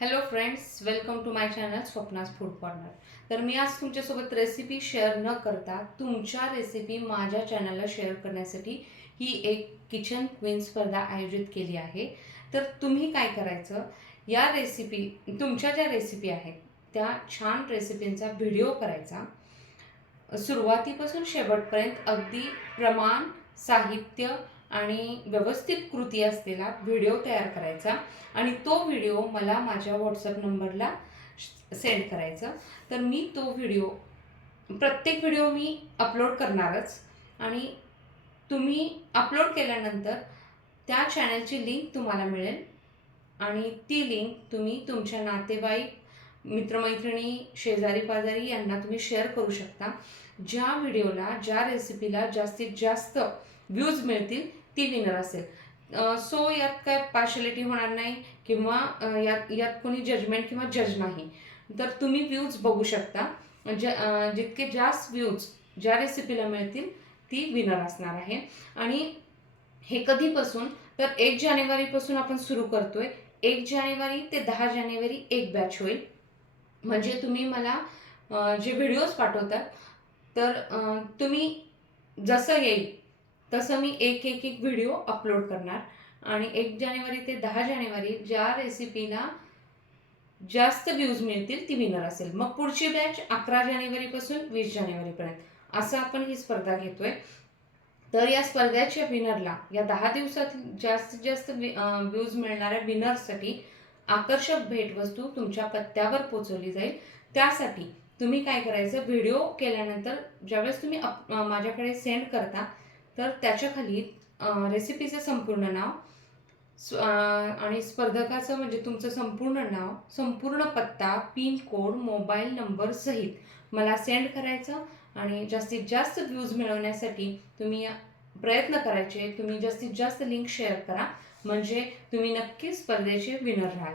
Hello friends welcome to my channel Swapna's food corner तर मी आज तुमच्यासोबत रेसिपी शेअर न करता तुमच्या रेसिपी माझ्या चॅनलला शेअर करण्यासाठी ही एक किचन क्वीन स्पर्धा आयोजित केली आहे. तर तुम्ही काय करायचं? या रेसिपी तुमच्या ज्या रेसिपी आहेत त्या छान रेसिपींचा व्हिडिओ करायचा. सुरुवातीपासून शेवटपर्यंत अगदी प्रमाण साहित्य आणि व्यवस्थित कृती असलेला व्हिडिओ तयार करायचा. आणि तो व्हिडिओ मला माझ्या व्हॉट्सअप नंबरला सेंड करायचा. तर मी तो व्हिडिओ प्रत्येक व्हिडिओ मी अपलोड करणारच. आणि तुम्ही अपलोड केल्यानंतर त्या चॅनलची लिंक तुम्हाला मिळेल. आणि ती लिंक तुम्ही तुमच्या नातेवाईक मित्रमैत्रिणी शेजारी पाजारी यांना तुम्ही शेअर करू शकता. ज्या व्हिडिओला ज्या रेसिपीला जास्तीत जास्त व्ह्यूज मिळतील ती विनर असेल. सो यात काय पार्शलिटी होणार नाही किंवा यात यात कोणी जजमेंट किंवा जज नाही. तर तुम्ही व्ह्यूज बघू शकता. ज जितके जास्त व्ह्यूज ज्या रेसिपीला मिळतील ती विनर असणार आहे. आणि हे कधीपासून? तर एक जानेवारीपासून आपण सुरू करतोय. एक जानेवारी ते दहा जानेवारी एक बॅच होईल. म्हणजे तुम्ही मला जे व्हिडिओज पाठवतात तर तुम्ही जसं येईल तसं मी एक एक एक व्हिडिओ अपलोड करणार. आणि एक जानेवारी ते दहा जानेवारी ज्या रेसिपीला जास्त व्ह्यूज मिळतील ती विनर असेल. मग पुढची बॅच अकरा जानेवारीपासून वीस जानेवारीपर्यंत असं आपण ही स्पर्धा घेतोय. तर या स्पर्धेच्या विनरला या दहा दिवसात जास्तीत जास्त व्ह्यूज मिळणाऱ्या विनरसाठी आकर्षक भेटवस्तू तुमच्या पत्त्यावर पोचवली जाईल. त्यासाठी तुम्ही काय करायचं व्हिडिओ केल्यानंतर ज्यावेळेस तुम्ही अप- माझ्याकडे सेंड करता तर त्याच्याखाली रेसिपीचं संपूर्ण नाव स्व- आणि स्पर्धकाचं म्हणजे तुमचं संपूर्ण नाव संपूर्ण पत्ता पिन कोड मोबाईल नंबर सहित मला सेंड करायचं आणि जास्तीत जास्त व्ह्यूज मिळवण्यासाठी तुम्ही प्रयत्न करायचे. तुम्ही जास्तीत जास्त लिंक शेअर करा. म्हणजे तुम्ही नक्कीच स्पर्धेचे विनर राहाल.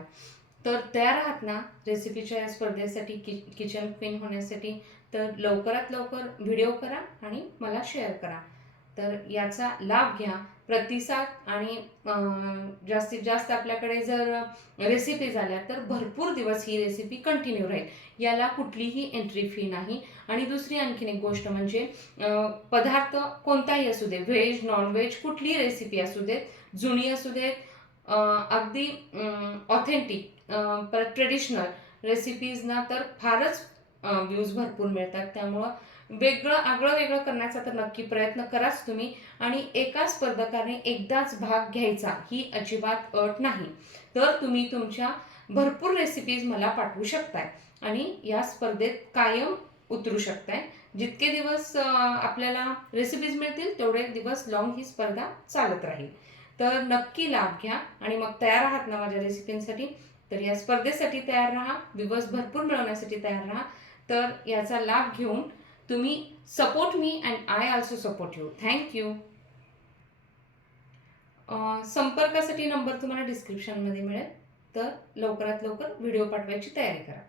तर तयार आहात ना रेसिपीच्या या स्पर्धेसाठी कि किचन क्वीन होण्यासाठी. तर लवकरात लवकर व्हिडिओ करा आणि मला शेअर करा. तर याचा लाभ घ्या. प्रतिसाद आणि जास्तीत जास्त आपल्याकडे जर रेसिपी झाल्या तर भरपूर दिवस ही रेसिपी कंटिन्यू राहील. याला कुठलीही एंट्री फी नाही. आणि दुसरी आणखीन एक गोष्ट म्हणजे पदार्थ कोणताही असू दे व्हेज नॉनव्हेज कुठलीही रेसिपी असू देत जुनी असू देत अगदी ऑथेंटिक परत ट्रेडिशनल रेसिपीजना तर फारच व्ह्यूज भरपूर मिळतात. त्यामुळं वेगळं आगळं वेगळं करण्याचा तर नक्की प्रयत्न कराच तुम्ही. आणि एका स्पर्धकाने एकदाच भाग घ्यायचा ही अजिबात अट नाही. तर तुम्ही तुमच्या भरपूर रेसिपीज मला पाठवू शकताय. आणि या स्पर्धेत कायम उतरू शकताय. जितके दिवस आपल्याला रेसिपीज मिळतील तेवढे दिवस लॉंग ही स्पर्धा चालत राहील. तर नक्की लाभ घ्या. आणि मग तयार आहात ना माझ्या रेसिपींसाठी तर या स्पर्धेसाठी तयार राहा. दिवस भरपूर मिळवण्यासाठी तयार राहा. तर याचा लाभ घेऊन तुम्ही support me and I also support you thank you संपर्कासाठी नंबर तुम्हाला डिस्क्रिप्शनमध्ये मिळेल. तर लवकरात लवकर व्हिडिओ पाठवायची तयारी करा.